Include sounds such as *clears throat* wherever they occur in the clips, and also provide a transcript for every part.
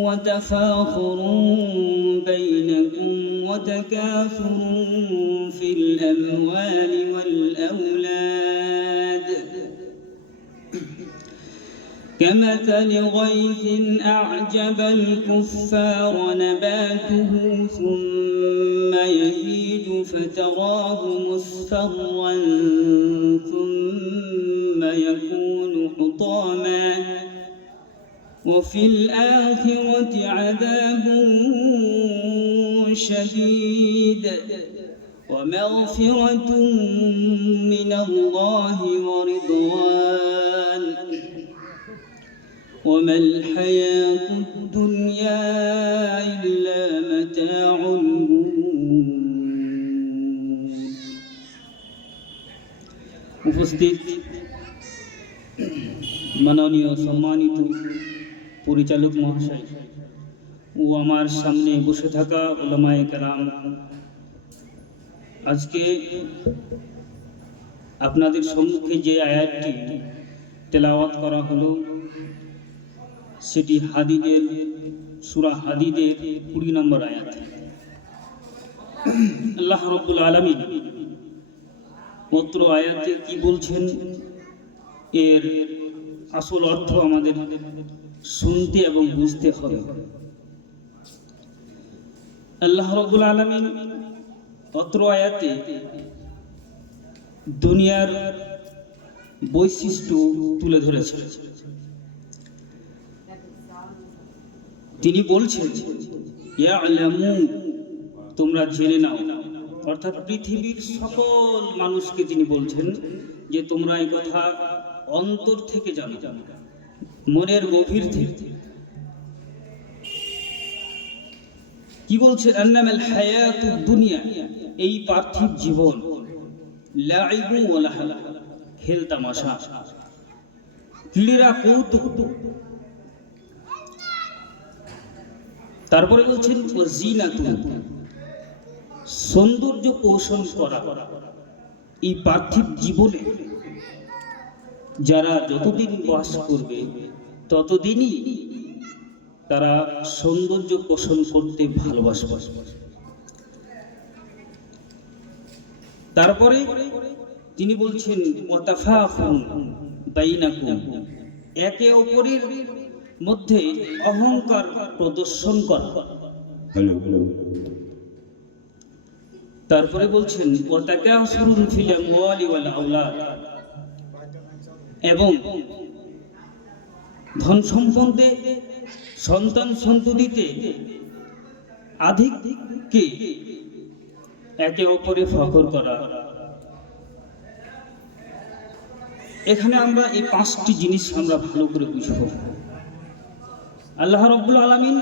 وتفاخر بينكم وتكاثر في الأموال والأولاد. كمثل غيث أعجب الكفار نباته ثم يهيج فتراه مصفرا ثم يكون حطاما. وفي الآخرة عذاب شديد ومغفرة من الله ورضوان وما الحياة الدنيا إلا متاع الغرور উপস্থিত মাননীয় সম্মানিত পরিচালক মহাশয়। ও আমার সামনে বসে থাকা ওলামায়ে কেরাম। আজকে আপনাদের সম্মুখে যে আয়াতটি তেলাওয়াত করা হলো, সেটি হাদিদের, সুরা হাদিদের কুড়ি নম্বর আয়াত। আল্লাহ রব্বুল আলমিন মাত্র আয়াতে কি বলছেন? এর আসল অর্থ আমাদের শুনতে এবং বুঝতে হবে। আল্লাহ রব্বুল আলমিন অত্র আয়াতে দুনিয়ার বৈশিষ্ট্য তুলে ধরেছে তিনি বলছেন তোমরা জেনে নাও। অর্থাৎ পৃথিবীর সকল মানুষকে তিনি বলছেন যে, তোমরা এই কথা অন্তর থেকে জানো জানো। মনের গভীর থেকে। কি বলছেন আন্নামাল হায়াতুদ দুনিয়া এই পার্থিব জীবন। লাইবু ওয়া লাহব খেল তামাশা। ক্রীড়া কৌতুক। তারপরে বলছেন জিনাতুন সৌন্দর্য কৌশল করা। এই পার্থিব জীবনে যারা যতদিন বাস করবে ততদিনই তারা সৌন্দর্য পোষণ করতে ভালোবাসবে। তারপরে তিনি বলছেন একে অপরের মধ্যে অহংকার প্রদর্শন করা। তারপরে বলছেন ওয়াতাকাসুরুন ফিল আমওয়ালি ওয়াল আওলাদ এবং ধন সম্পদে সন্তান সন্ততিতে আধিককে একে অপরে ফখর করা। এখানে আমরা এই পাঁচটি জিনিস আমরা ভালো করে বুঝব। আল্লাহ রব্বুল আলমিন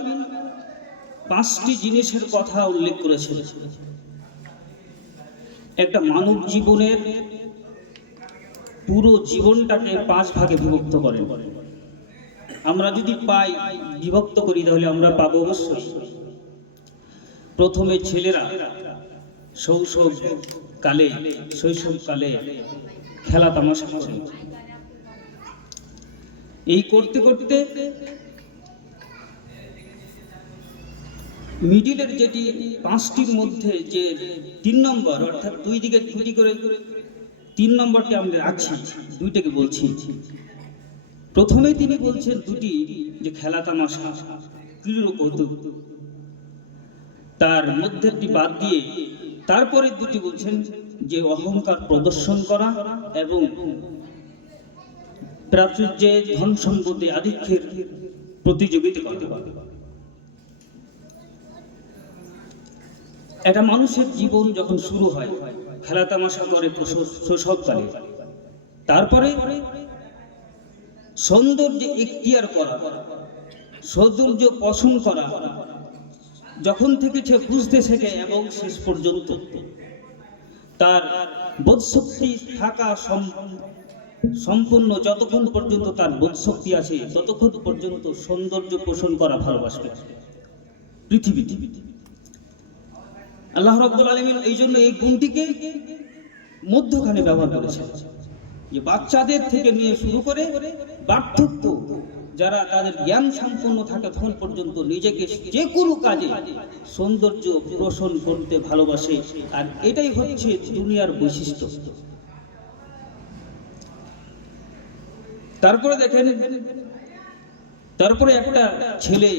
পাঁচটি জিনিসের কথা উল্লেখ করেছেন। একটা মানব জীবনের পুরো জীবনটাকে পাঁচ ভাগে বিভক্ত করেন। আমরা যদি পাই, বিভক্ত করি, তাহলে আমরা পাবো অবশ্যই। প্রথমে ছেলেরা শৈশব কালে শৈশব কালে খেলা তামাশা করে। এই করতে করতে মিডিলের যেটি পাঁচটির মধ্যে যে তিন নম্বর, অর্থাৎ দুই দিকে দুটি করে তিন নম্বরটি আমরা রাখছি, দুইটাকে বলছি। প্রথমে তিনি বলছেন দুটি, যে খেলা তামাশা ক্রীড় কৌতুক। তার মধ্যেটি বাদ দিয়ে তারপরে দুটি বলছেন যে অহংকার প্রদর্শন করা এবং প্রাচুর্যে ধন সম্পদে আধিক্যের প্রতিযোগিতা করতে পারে একটা মানুষের জীবন যখন শুরু হয় খেলা তামাশা করে শৈশবকালে। তারপরে সৌন্দর্য এখতিয়ার করা, সৌন্দর্য পছন্দ করা, যখন থেকে সে বুঝতে শেখে এবং শেষ পর্যন্ত। তার বোধশক্তি থাকা সম- সম্পূর্ণ যতক্ষণ পর্যন্ত তার বোধশক্তি আছে ততক্ষণ পর্যন্ত সৌন্দর্য পোষণ করা ভালোবাসবে। পৃথিবীতে। আল্লাহ রব্বুল আলমিন এই জন্য এই গুণটিকে মধ্যখানে ব্যবহার করেছেন। যে বাচ্চাদের থেকে নিয়ে শুরু করে বার্ধক্য যারা তাদের জ্ঞান সম্পন্ন থাকে তখন পর্যন্ত নিজেকে যে কোনো কাজে সৌন্দর্য প্রদর্শন করতে ভালোবাসে। আর এটাই হচ্ছে দুনিয়ার বৈশিষ্ট্য। তারপরে দেখেন, তারপরে একটা ছেলে,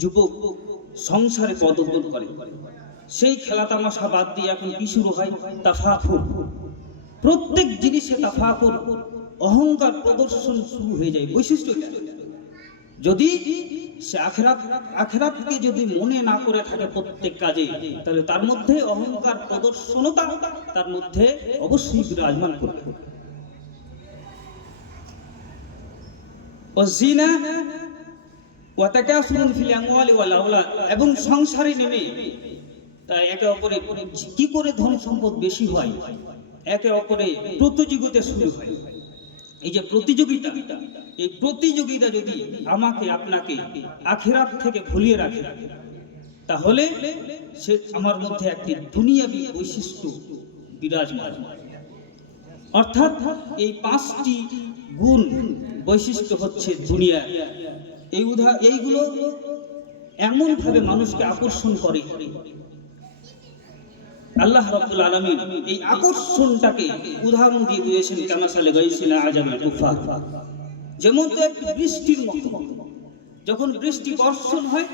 যুবক, সংসারে পদগ্রহণ করে। সেই খেলা তামাশা বাদ দিয়ে এখন কি শুরু হয়? তাফাকুর প্রত্যেক জিনিসে তাফাকুর অহংকার প্রদর্শন শুরু হয়ে যায়। বৈশিষ্ট্য যদি সে আখেরাত, আখেরাতকে যদি মনে না করে থাকে প্রত্যেক কাজে, তাহলে তার মধ্যে অহংকার প্রদর্শনতা তার মধ্যে অবশ্যই বিরাজমান করবে। এবং সংসারে নেমে তাই একে অপরে কি করে ধন সম্পদ বেশি হয়? একে অপরে প্রতিযোগিতা শুরু হয়। এই যে প্রতিযোগিতা, এই প্রতিযোগিতা যদি আমাকে আপনাকে আখিরাত থেকে ভুলিয়ে রাখে, তাহলে সে আমার মধ্যে একটি দুনিয়াবি বৈশিষ্ট্য বিরাজমান। অর্থাৎ এই পাঁচটি গুণ বৈশিষ্ট্য হচ্ছে দুনিয়া। এই উদাহ, এইগুলো এমন ভাবে মানুষকে আকর্ষণ করে আল্লাহ রাব্বুল আলামিন এই আকর্ষণটাকে উদাহরণ দিয়ে দিয়েছেন কামাসালে গাইসিনা আজাবাল কুফার যেমন তো একটি বৃষ্টির মতো। যখন বৃষ্টি বর্ষণ হয়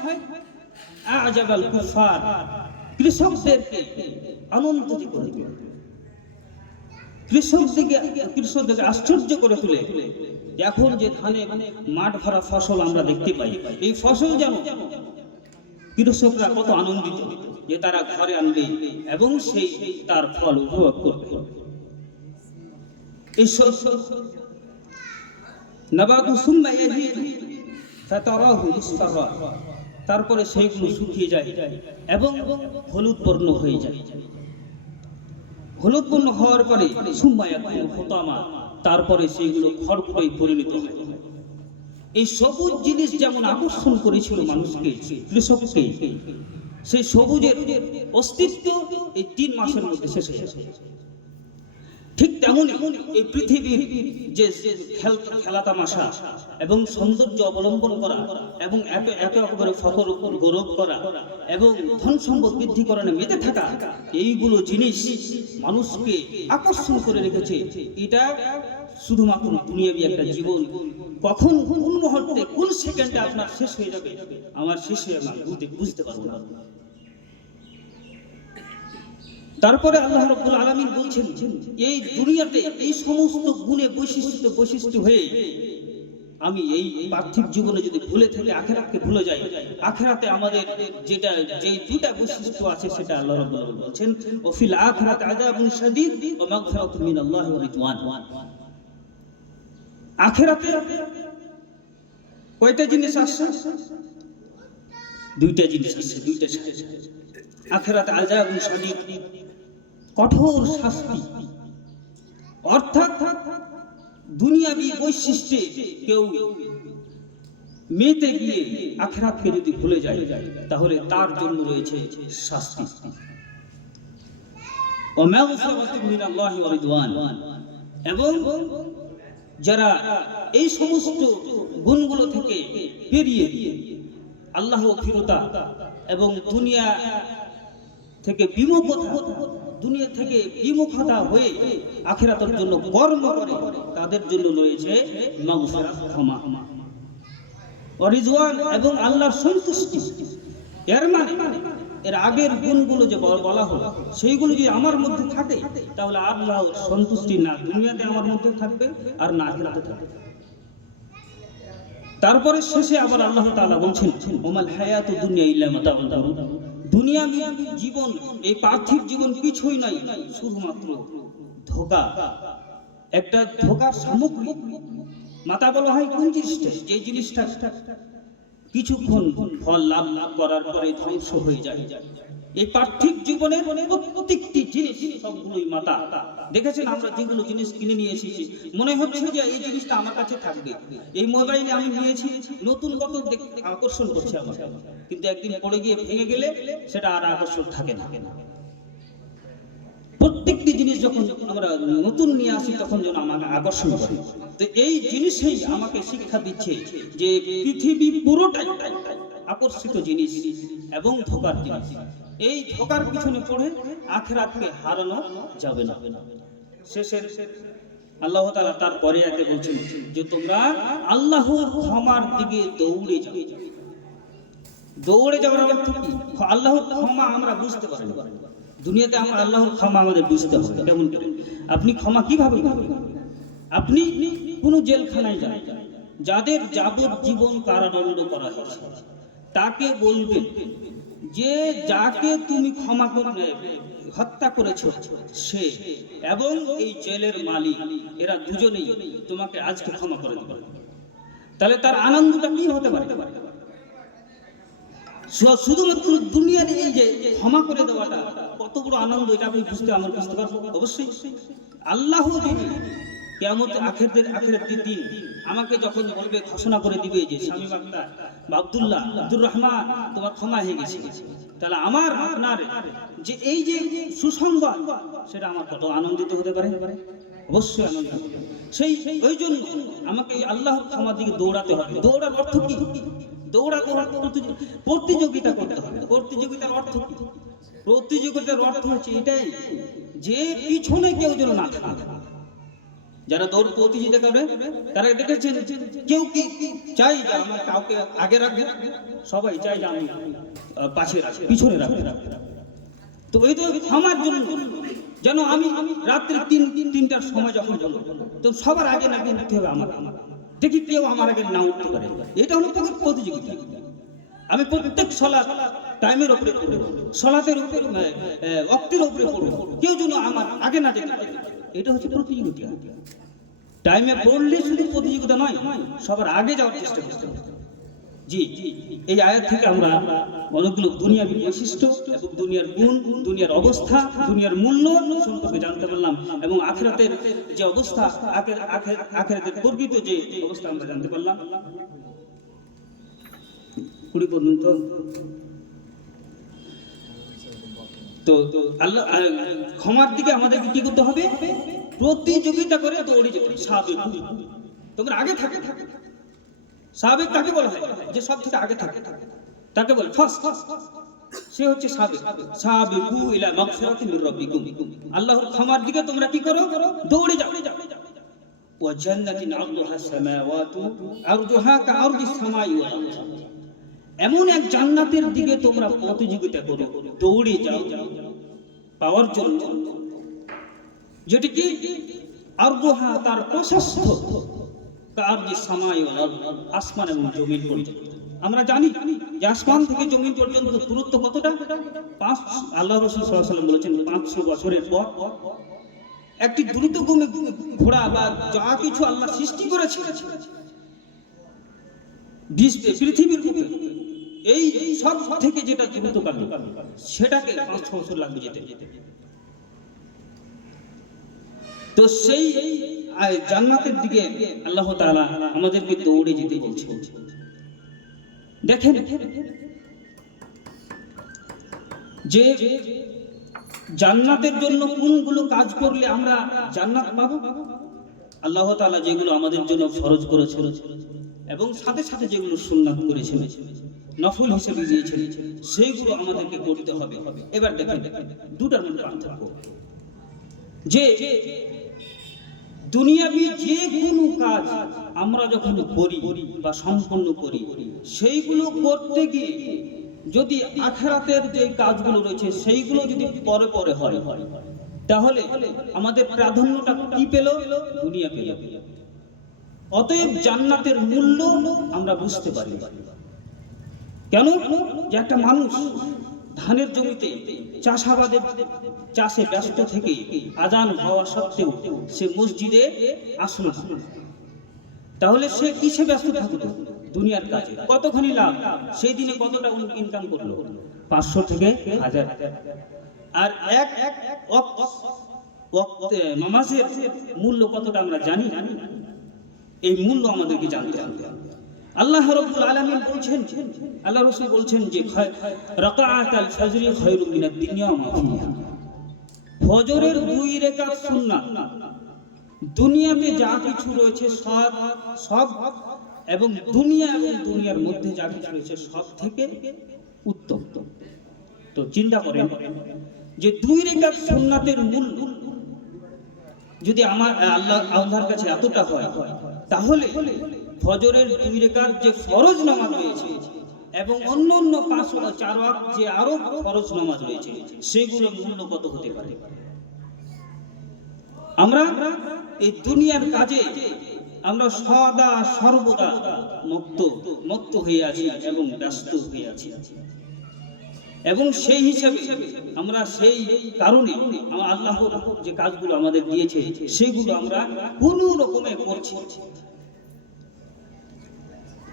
আজাবাল কুফার কৃষকদেরকে আনন্দিত করে তোলে। কৃষকদিকে কৃষকদেরকে আশ্চর্য করে তুলে এখন যে ধানে মাঠ ভরা ফসল আমরা দেখতে পাই, এই ফসল যেন কৃষকরা কত আনন্দিত। যে তারা ঘরে আনবে এবং সেই তার ফল উপভোগ করবে। তারপরে সেইগুলো শুকিয়ে যায় এবং হলুদ বর্ণ হয়ে যায়। হলুদ বর্ণ হওয়ার পরে সুম্মা তারপরে সেইগুলো খড়কুটোয় পরিণত হয়। এই সবুজ জিনিস যেমন আকর্ষণ করেছিল মানুষকে, কৃষককে সেই সবুজের অস্তিত্ব এই তিন মাসের মধ্যে শেষ হয়ে। ঠিক তেমনই এই পৃথিবীর যে খেলা তামাশা এবং সৌন্দর্য অবলম্বন করা এবং একে অপরের ফখর উপর গৌরব করা এবং ধন সম্পদ বৃদ্ধি করানো মেতে থাকা এইগুলো জিনিস মানুষকে আকর্ষণ করে রেখেছে এটা শুধুমাত্র দুনিয়াবি একটা জীবন কখন কোন মুহূর্তে কোন সেকেন্ডে আপনার শেষ হয়ে যাবে? আমার শেষ হয়ে আমার বুঝতে বুঝতে পারব না। তারপরে আল্লাহ রাব্বুল আলামিন বলছেন, এই দুনিয়াতে এই সমস্ত গুণে বৈশিষ্ট্য বৈশিষ্ট্য হয়ে আমি এই পার্থিব জীবনে যদি ভুলে থেকে আখেরাতকে ভুলে যাই, আখেরাতে আমাদের যেটা যে দুটা বৈশিষ্ট্য আছে সেটা আল্লাহ রাব্বুল আলামিন বলছেন ও ফিল আখিরাতি আযাবুন শাদীদ ওয়া মাগফিরাতুম মিনাল্লাহি ওয়া রিদওয়ান। আখেরাতে কয়টা জিনিস আসছে? দুইটা জিনিস আসছে, দুইটা আখেরাতে আজা এবং শনি কঠোর শাস্তি। অর্থাৎ দুনিয়াবি বৈশিষ্ট্যে কেউ মেতে গিয়ে আখেরাতকে যদি ভুলে যায়, তাহলে তার জন্য রয়েছে শাস্তি। এবং যারা এই সমস্ত গুণগুলো থেকে পেরিয়ে আল্লাহ ফিরতা এবং দুনিয়া থেকে বিমুখতা, দুনিয়া থেকে বিমুখতা হয়ে আখিরাতের জন্য কর্ম করে, তাদের জন্য রয়েছে ক্ষমা। অরিজওয়ান এবং আল্লাহর সন্তুষ্টি। এর মানে এর আগের গুণগুলো যে বলা হলো, সেইগুলো যদি আমার মধ্যে থাকে, তাহলে আল্লাহর সন্তুষ্টি না দুনিয়াতে আমার মধ্যে থাকবে, আর না আখিরাতে থাকবে। তারপরে শেষে আবার আল্লাহ তাআলা বলছেন, ওমাল হায়াতু দুনিয়া ইল্লা মাতাউল গুরুর দুনিয়া জীবন, এই পার্থিব জীবন কিছুই নাই, শুধুমাত্র ধোকা। একটা ধোকার সামগ্রী। মাতা বলা হয় কোন জিনিসটা যে জিনিসটা কিছুক্ষণ ফল লাভ লাভ করার পরে ধ্বংস হয়ে যায়। এই পার্থিব জীবনের প্রত্যেকটি জিনিস সবগুলোই মাতা। দেখেছেন আমরা যেগুলো জিনিস কিনে নিয়ে এসেছি। মনে হচ্ছে যে এই জিনিসটা আমার কাছে থাকবে। এই মোবাইল আমি নিয়েছি, নতুন কত আকর্ষণ করছে আমার কিন্তু একদিন পড়ে গিয়ে ভেঙে গেলে সেটা আর আকর্ষণ থাকে না। প্রত্যেকটি জিনিস যখন আমরা নতুন নিয়ে আসি, তখন যেন আমাকে আকর্ষণ করে। তো এই জিনিসেই আমাকে শিক্ষা দিচ্ছে যে পৃথিবী পুরোটাই আকর্ষিত জিনিস এবং ধোকার জিনিস। এই ধোকার পিছনে পড়ে আখেরাতকে হারানো যাবে না। শেষের আল্লাহ তাআলা তার পরে আয়াতে বলছেন যে, তোমরা আল্লাহর ক্ষমার দিকে দৌড়ে যাও। দৌড়ে যাওয়ার অর্থ কি? আল্লাহর ক্ষমা আমরা বুঝতে পারি। দুনিয়াতে আমার আল্লাহর ক্ষমা আমাদের বুঝতে হবে, কেমন করে? আপনি ক্ষমা কীভাবে? আপনি কোনো জেলখানায় যান, যাদের যাবজ্জীবন কারাদণ্ড করা হয়েছে, তাকে বলবেন যে যাকে তুমি ক্ষমা করে হত্যা করেছ সে এবং এই জেলের মালিক, এরা দুজনেই তোমাকে আজকে ক্ষমা করে দেবে। তাহলে তার আনন্দটা কি হতে পারে? শুধুমাত্র দুনিয়ার এই যে ক্ষমা করে দেওয়াটা, কত বড় আনন্দ এটা আপনি বুঝতে আমার বুঝতে পারব। অবশ্যই। আল্লাহ কেমন আখেরদের আখেরের দিন। আমাকে যখন বলবে ঘোষণা করে দিবে যে, স্বামী আক্তার বা আব্দুল্লাহ, আব্দুর রহমান, তোমার ক্ষমা হয়ে গেছে। তাহলে আমার, আপনার যে এই যে সুসংবাদ, সেটা আমার কত আনন্দিত হতে পারে? অবশ্যই আনন্দিত হবে। সেই, ওই জন্য আমাকে এই আল্লাহর ক্ষমার দিকে দৌড়াতে হবে। দৌড়ার অর্থ কি? দৌড়াতে হবে প্রতিযোগিতা করতে হবে। প্রতিযোগিতার অর্থ কি? প্রতিযোগিতার অর্থ হচ্ছে এটাই, যে পিছনে কেউ যেন না থাকে। যারা দৌড় প্রতিযোগিতা করে, তারা দেখেছেন, কেউ কি চাই যে আমার কাউকে আগে রাখবে? সবাই চাই যে আমি পাশে রাখি, পিছনে রাখবে তো এই তো আমার জন্য যেন আমি রাত্রি তিন তিন তিনটার সময় যখন যাব তো সবার আগে নাকি উঠতে হবে আমার দেখি কেউ আমার আগে না উঠতে পারে। এটা হলো তোদের প্রতিযোগিতা। আমি প্রত্যেক সলা টাইমের উপরে সলাতের উপরে অক্তের উপরে পড়ব। কেউ যেন আমার আগে না যেতে পারে। এটা হচ্ছে প্রতিযোগিতা। টাইমে পড়লে শুধু প্রতিযোগিতা নয়, সবার আগে যাওয়ার চেষ্টা করতে হবে। জি, এই আয়াত থেকে আমরা অনেকগুলো দুনিয়ার বৈশিষ্ট্য এবং দুনিয়ার গুণ, দুনিয়ার অবস্থা, দুনিয়ার মূল্য সম্পর্কে জানতে পারলাম এবং আখেরাতের যে অবস্থা, আখের- আখের- আখেরাতের প্রকৃত যে অবস্থা আমরা জানতে পারলাম। কুড়ি পর্যন্ত। তো তো আল্লাহ ক্ষমার দিকে আমাদেরকে কি করতে হবে? প্রতিযোগিতা করে দৌড়ে যেতে স্বাভাবিক তোমরা আগে থাকে থাকে। সাবেক তাকে বলা হয়, যে সব থেকে আগে থাকে। তাকে বলে ফার্স্ট সে হচ্ছে সাবেক। সাবিকু ইলা মাগফিরাতি মির রাব্বিকুম। আল্লাহর ক্ষমার দিকে তোমরা কি করো? দৌড়ে যাও। ওয়া জান্নাতিন আরদুহা সামাওয়াতু। আরদুহা কাআরদিস সামাই ওয়াল আরদ। এমন এক জান্নাতের দিকে তোমরা প্রতিযোগিতা করো। দৌড়ে যাও। পাওয়ার জন্য। যেটি কি? আরদুহা তার প্রশস্ত সামাই আসমান এবং জমিন পর্যন্ত। আমরা জানি যে আসমান থেকে জমিন পর্যন্ত দূরত্ব কতটা? পাঁচ আল্লাহ রসুল বলেছেন, পাঁচশো বছরের পর একটি দ্রুতগমে ঘোড়া বা যা কিছু আল্লাহ সৃষ্টি করেছে পৃথিবীর এই সব থেকে যেটা দ্রুতগামী, সেটাকে পাঁচ ছ বছর লাগবে যেতে। তো সেই জান্নাতের দিকে আল্লাহ তাআলা আমাদেরকে দৌড়ে যেতে বলছে। দেখেন, যে জান্নাতের জন্য কোনগুলো কাজ করলে আমরা জান্নাত পাবো? আল্লাহ তাআলা যেগুলো আমাদের জন্য ফরজ করেছেন এবং সাথে সাথে যেগুলো সুন্নাত করেছেন, নফল হিসেবে দিয়েছেন সেইগুলো আমাদেরকে করতে হবে। এবার দেখেন, দুটার মধ্যে পার্থক্য। যে দুনিয়াবি যে কোনো কাজ আমরা যখন করি বা সম্পন্ন করি, সেইগুলো করতে গিয়ে যদি আখেরাতের যে কাজগুলো রয়েছে, সেইগুলো যদি পরে পরে হয়, তাহলে আমাদের প্রাধান্যটা কি পেল? দুনিয়া পেল। অতএব জান্নাতের মূল্য আমরা বুঝতে পারি। কেন? যে একটা মানুষ ধানের জমিতে চাষাবাদে চাষে ব্যস্ত থেকে আজান হওয়া সত্ত্বেও সে মসজিদে আসলো। তাহলে সে কিসে ব্যস্ত থাকল দুনিয়ার কাজে। কতখানি লাভ? সেই দিনে কতটা ইনকাম করল? পাঁচশো থেকে হাজার। আর এক নামাজের মূল্য কতটা আমরা জানি? এই মূল্য আমাদেরকে জানতে হবে। আল্লাহ রাব্বুল আলামিন বলছেন, আল্লাহ রাসূল বলছেন যে রাকাআত আল ফজর খায়রুম মিনাদ দুনিয়া মা ফিহা। ফজরের দুই রেখাত সুন্নাত। দুনিয়াতে যা কিছু রয়েছে, সব সব, এবং দুনিয়া এবং দুনিয়ার মধ্যে যা কিছু রয়েছে, সব থেকে উত্তম। তো চিন্তা করেন যে, দুই রেখাত সুন্নাতের মূল্য যদি আমার, আল্লাহ, আল্লাহর কাছে এতটা হয়, তাহলে ফজরের দুই রেখার যে ফরজ নামাজ রয়েছে এবং অন্য অন্য পাঁচ চার যে আরও ফরজ নামাজ রয়েছে সেগুলোর মূল্য কত হতে পারে। আমরা এই দুনিয়ার কাজে আমরা সদা সর্বদা মুক্ত মুক্ত হয়ে আছি এবং ব্যস্ত হয়ে আছি। এবং সেই হিসাবে আমরা সেই কারণে আল্লাহ যে কাজগুলো আমাদের দিয়েছে, সেগুলো আমরা কোনো রকমে করছি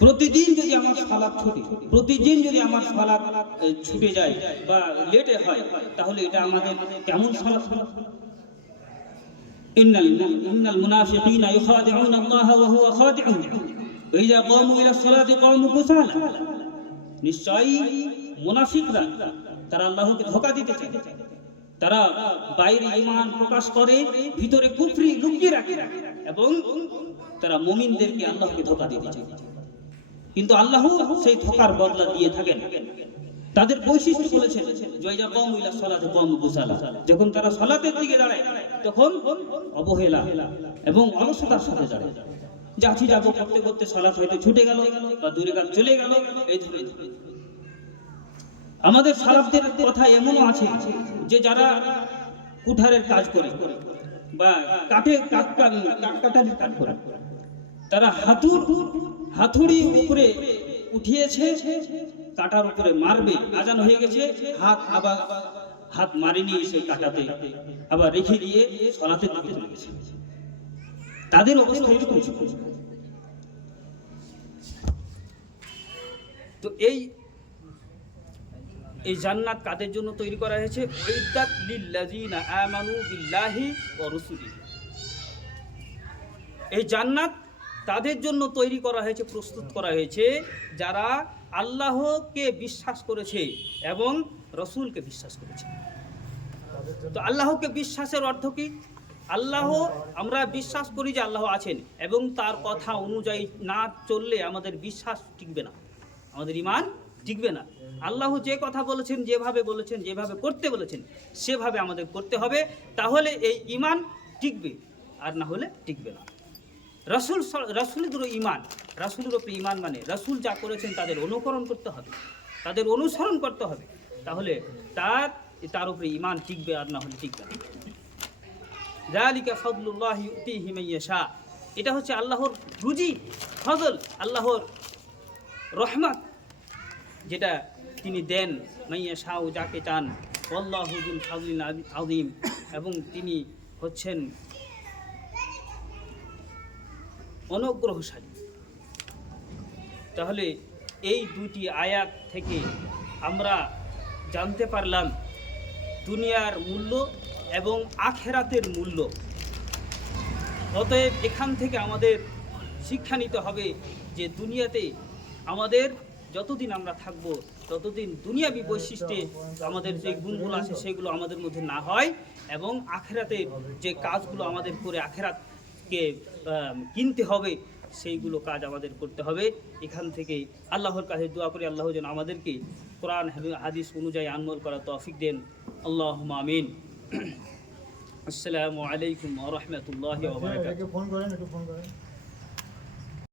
প্রতিদিন যদি আমার সালাদ ছুটে, প্রতিদিন যদি আমার সালাদ ছুটে যায় বা লেটে হয়, তাহলে এটা আমাদের কেমন সালাদ? ইন্নাল মুনাফিকিনা ইউখাদিউনা আল্লাহ ওয়া হুয়া ওয়া ইযা ক্বামু ইলা সালাতি ক্বামু কুসালা। নিশ্চয়ই মুনাফিকরা, তারা আল্লাহকে ধোঁকা দিতে চায়। তারা বাইরে ঈমান প্রকাশ করে, ভিতরে কুফরি লুকিয়ে রাখে। এবং তারা মুমিনদেরকে আল্লাহকে ধোঁকা দিতে চায়। কিন্তু আল্লাহ সেই ধোকার বদলা দিয়ে থাকেন। তাদের বৈশিষ্ট্য বলেছেন, জয়জা কম ইলা সলাতে কম কুসালা যখন তারা সলাতের দিকে দাঁড়ায়, তখন অবহেলা এবং অলসতার সাথে দাঁড়ায়। যাচ্ছি যাব করতে করতে হয়তো ছুটে গেল বা দূরে গাছ চলে গেল, এই ধরে। আমাদের সালাফদের কথা এমনও আছে যে যারা কুঠারের কাজ করে বা কাঠে কাঠ কাঠ- কাজ করে। তারা হাতুর, হাতুড়ি উপরে উঠিয়েছে, কাটার উপরে মারবে, আজান হয়ে গেছে, হাত আবার হাত মারেনি সেই কাটাতে, আবার রেখে দিয়ে সলাতে দিকে চলে গেছে। তাদের অবস্থা এরকম ছিল। তো এই এই জান্নাত কাদের জন্য তৈরি করা হয়েছে? ওইদাত লিল্লাযিনা আমানু বিল্লাহি ওয়া রুসুলিহি। এই জান্নাত তাদের জন্য তৈরি করা হয়েছে, প্রস্তুত করা হয়েছে যারা আল্লাহকে বিশ্বাস করেছে এবং রসুলকে বিশ্বাস করেছে। তো আল্লাহকে বিশ্বাসের অর্থ কি? আল্লাহ, আমরা বিশ্বাস করি যে আল্লাহ আছেন এবং তার কথা অনুযায়ী না চললে আমাদের বিশ্বাস টিকবে না, আমাদের ইমান টিকবে না। আল্লাহ যে কথা বলেছেন, যেভাবে বলেছেন, যেভাবে করতে বলেছেন, সেভাবে আমাদের করতে হবে, তাহলে এই ইমান টিকবে, আর না হলে টিকবে না। রাসুল রাসুলের ইমান রাসুলের উপরে ইমান মানে রাসুল যা করেছেন তাদের অনুকরণ করতে হবে, তাদের অনুসরণ করতে হবে, তাহলে তার তার উপরে ইমান টিকবে আর না হলে টিকবে না। ইউতিহি মান ইয়াশা, এটা হচ্ছে আল্লাহর রুজি, ফজল, আল্লাহর রহমত, যেটা তিনি দেন মাইয়া শাহ যাকে চান আল্লাহুদুল ফাজলিন আদিম এবং তিনি হচ্ছেন অনুগ্রহশালী। তাহলে এই দুটি আয়াত থেকে আমরা জানতে পারলাম দুনিয়ার মূল্য এবং আখেরাতের মূল্য। অতএব এখান থেকে আমাদের শিক্ষা নিতে হবে যে দুনিয়াতে আমাদের যতদিন আমরা থাকব, ততদিন দুনিয়াবি বৈশিষ্ট্যে আমাদের যে গুণগুলো আছে সেগুলো আমাদের মধ্যে না হয় এবং আখেরাতের যে কাজগুলো আমাদের করে আখেরাতকে আম, কিনতে হবে সেইগুলো কাজ আমাদের করতে হবে। এখান থেকে আল্লাহর কাছে দোয়া করে আল্লাহ যেন আমাদেরকে কোরআন হাদিস অনুযায়ী আনমল করা তৌফিক দেন। আল্লাহ আমিন। *clears throat* আসসালামু আলাইকুম রহমতুল্লাহ ফোন করেন একটু ফোন করেন।